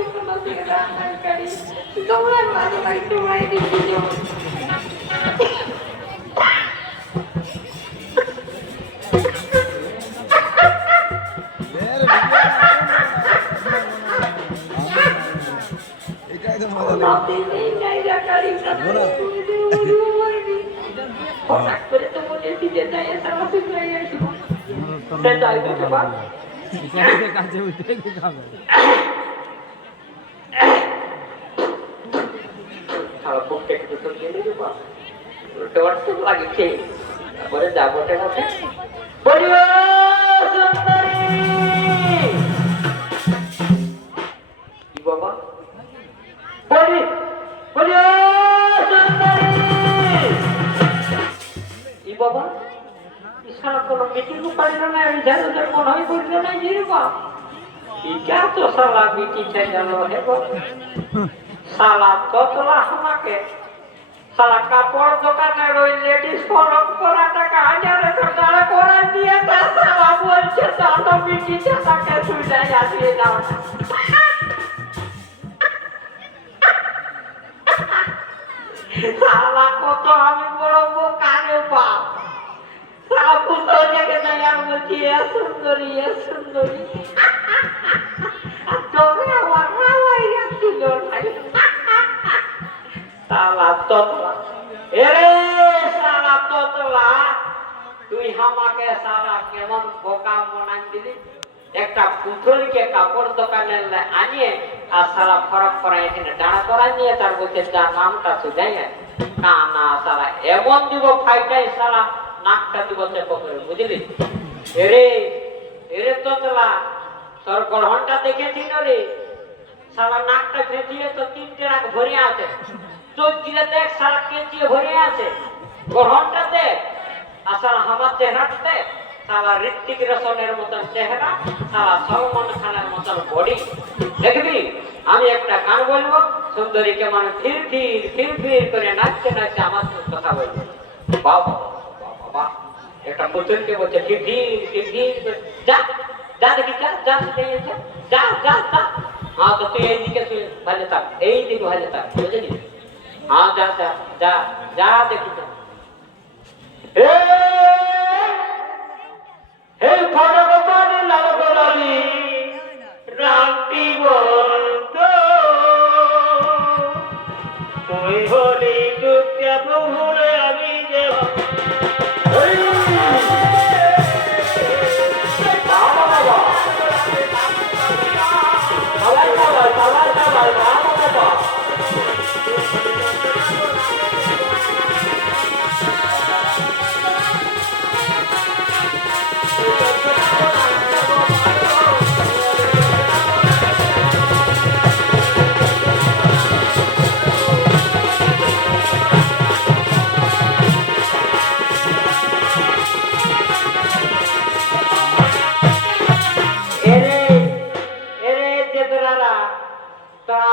কোনো দিকে রান্নার গাড়ি দৌড়ান বাড়ি বাড়িতে বাড়ি দিচ্ছিল এটাই তো মজা লাগে রাতে নেই জায়গা গাড়ি হঠাৎ করে তো মনে হচ্ছে যে না এটা আমাকে হয়ে আসবো সে যাই দিতে পার কাছে উঠে খাবে সরিয়ে দিতে পার ডর তো লাগছে তারপরে যাব টেকাতে কি বাবা বলি বলি কি বাবা সারা কোনো মিটিং পারল না আমি ঝাড়ু ঝাড়ু মনে হয় সালা মিটি চাই জানো আমাকে সালা কাপড় দোকানের ওই লেডিস ফরম করা টাকা হাজারে টাকা করে দিয়ে তা সালা বলছে তো মিটিতে তাকে তুলে আসিয়ে দাও না। কত আমি বড় কানে বাপ। সাপু তো দেখে নাই আমি বলছি এ সুন্দরী এ সুন্দরী আর তোরে আমার হাওয়াই রাখছিল ভাই সালা ততলা এরে সালা ততলা তুই আমাকে সালা কেমন বোকা মনান দিলি একটা পুতুলকে আর সারা ফরক করা এখানে দাঁড়া করা তার যার নামটা সুজাই না না, সারা এমন দিব ফাইটাই সারা নাকটা দিব পকড়ে বুঝলি? এরে এরে ততলা তোর গ্রহণটা দেখেছি না রে? সারা নাকটা ফেঁচিয়ে তো তিনটে রাখ ভরে আছে। চোখ গিলে দেখ, সারা কেঁচিয়ে ভরে আছে। গ্রহণটা দেখ, আর সারা আমার চেহারাটা দেখ। সারা ঋত্বিক রোশনের মতন চেহারা সারা সলমন খানের মতন বডি দেখবি, আমি একটা গান বলব, সুন্দরীকে মানে ফির ফির ফির ফির করে নাচতে নাচতে আমার কথা বলব। বাবা বাবা একটা পুতুলকে বলছে ফির ফির ফির ফির যা যা দেখি, যা যা শুনে যা যা যা হ্যাঁ তো তুই এইদিকে তুই ভালো থাক, এইদিকে ভালো থাক, বুঝলি? হ্যাঁ যা যা যা যা দেখি। যা হে হে ভগবান লাল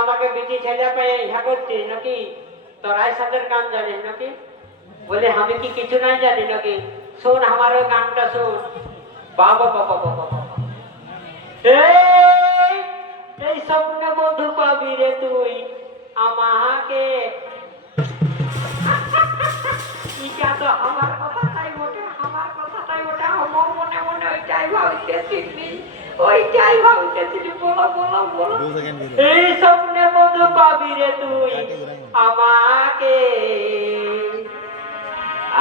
আমাকে বিটি ছেলে পেয়ে ইহা করছিস নাকি? তোরাই সাথে গান জানিস নাকি? বলে, আমি কি কিছু নাই জানি নাকি? শোন, আমার গানটা শোন। বাবা বাবা এই স্বপ্নে বন্ধু পাবি রে তুই আমাকে। ইটা তো আমার কথাটাই বটে, আমার কথাটাই বটে। আমার মনে মনে ওইটাই ভাবতেছিলি ওইটাই ভাবতেছিলি বলো বলো বলো। এই স্বপ্নে মধু পাবি রে তুই আমাকে।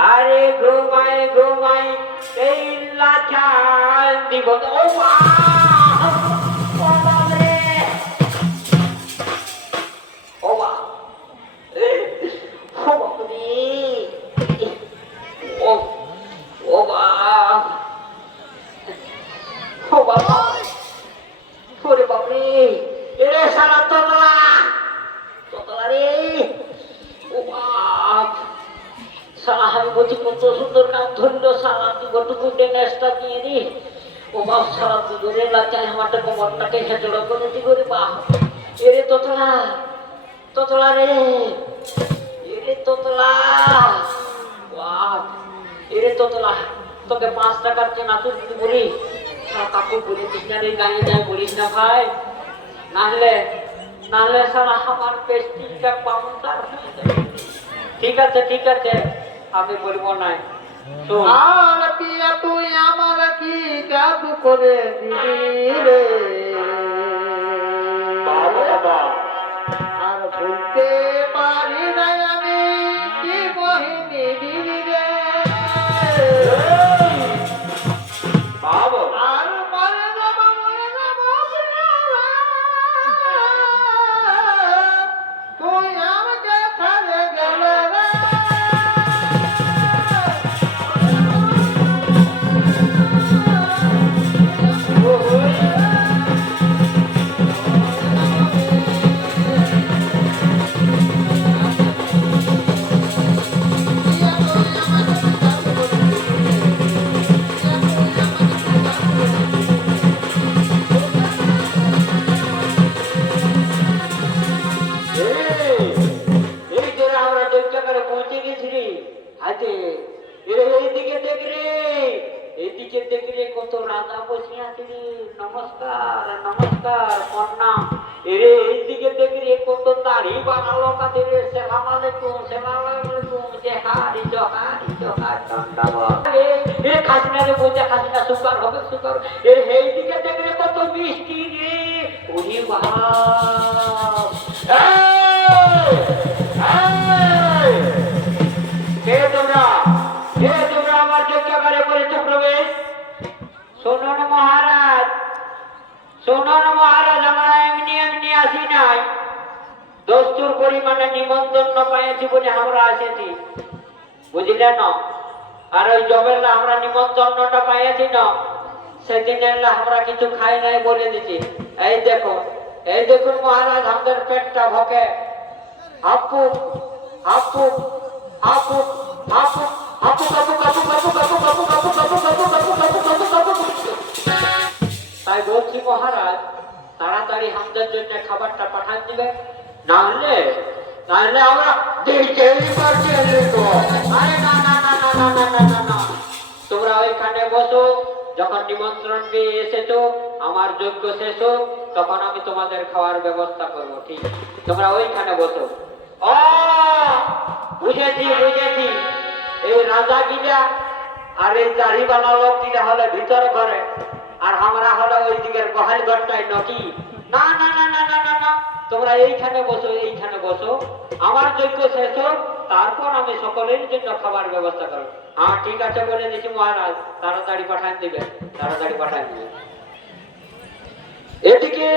আরে ঘুমাই ঘুমাই এই লাচার দিব। ও মা! এরে সারা তোতলা তোতলা রে। ও বাপ। সারা আমি বলছি, কত সুন্দর কাম ধরলো সারা তুই গটুকু ডেনেসটা দিয়ে দি। ও বাপ সারা তুই ধরে লাচাই আমারটা কোমরটাকে হেঁটে করে দি করে বাপ। এরে তোতলা তোতলা রে। এরে তোতলা। বাপ, এরে তোতলা। তোকে পাঁচ টাকার চেনা তুই বলি। সারা কাপড় বলে না বলিস না ভাই। না হলে নাহলে সারা আমার পেস্টিংটা পাউন্ডার ঠিক আছে ঠিক আছে আমি বলব না। শোন। আর পিয়া তুই আমার কি জাদু করে দিবি রে? বাবা। আর ভুলতে এরে এইদিকে দেখি রে কত দাড়ি বানালো কাছে রে সেলাম আলাইকুম সেলাম আলাইকুম জেহারি জহারি জহার দণ্ডাবত এ এ রে বোঝা খাসনা সুপার হবে এ এইদিকে দিকে রে কত মিষ্টি রে। ওহি বাবা। পরিমাণে নিমন্ত্রণ পাইছি বলে আমরা এসেছি বুঝলে না আর ওই জবেলা আমরা নিমন্ত্রণটা পাইছি না সেদিন এলা আমরা কিছু খাই নাই বলে দিছি এই দেখো এই দেখুন মহারাজ আমাদের পেটটা ভকে হাপু হাপু হাপু হাপু হাপু কাপু কাপু কাপু কাপু কাপু কাপু কাপু কাপু কাপু কাপু কাপু কাপু তাই বলছি মহারাজ তাড়াতাড়ি আমাদের জন্য খাবারটা পাঠান দিবে না হলে না হলে আমরা দেখতেই পারছি আরে না না না না না না না না না। তোমরা ওইখানে বসো, যখন নিমন্ত্রণ পেয়ে এসেছ, আমার যোগ্য শেষ হোক, তখন আমি তোমাদের খাওয়ার ব্যবস্থা করব, ঠিক? তোমরা ওইখানে বসো। ও বুঝেছি বুঝেছি। এই রাজা গিলা আর এই দাড়িওয়ালা লোক গিলা হলে ভিতর ঘরে, আর আমরা হলো ওই দিকের গহাল ঘরটাই নাকি। না না তোমরা এইখানে বসো এইখানে বসো। আমার যোগ্য শেষ হোক, তারপর আমি সকলের জন্য খাবার ব্যবস্থা করো হ্যাঁ ঠিক আছে বলে দিচ্ছি মহারাজ। তাড়াতাড়ি পাঠান দিবে তাড়াতাড়ি পাঠান দিবে এদিকে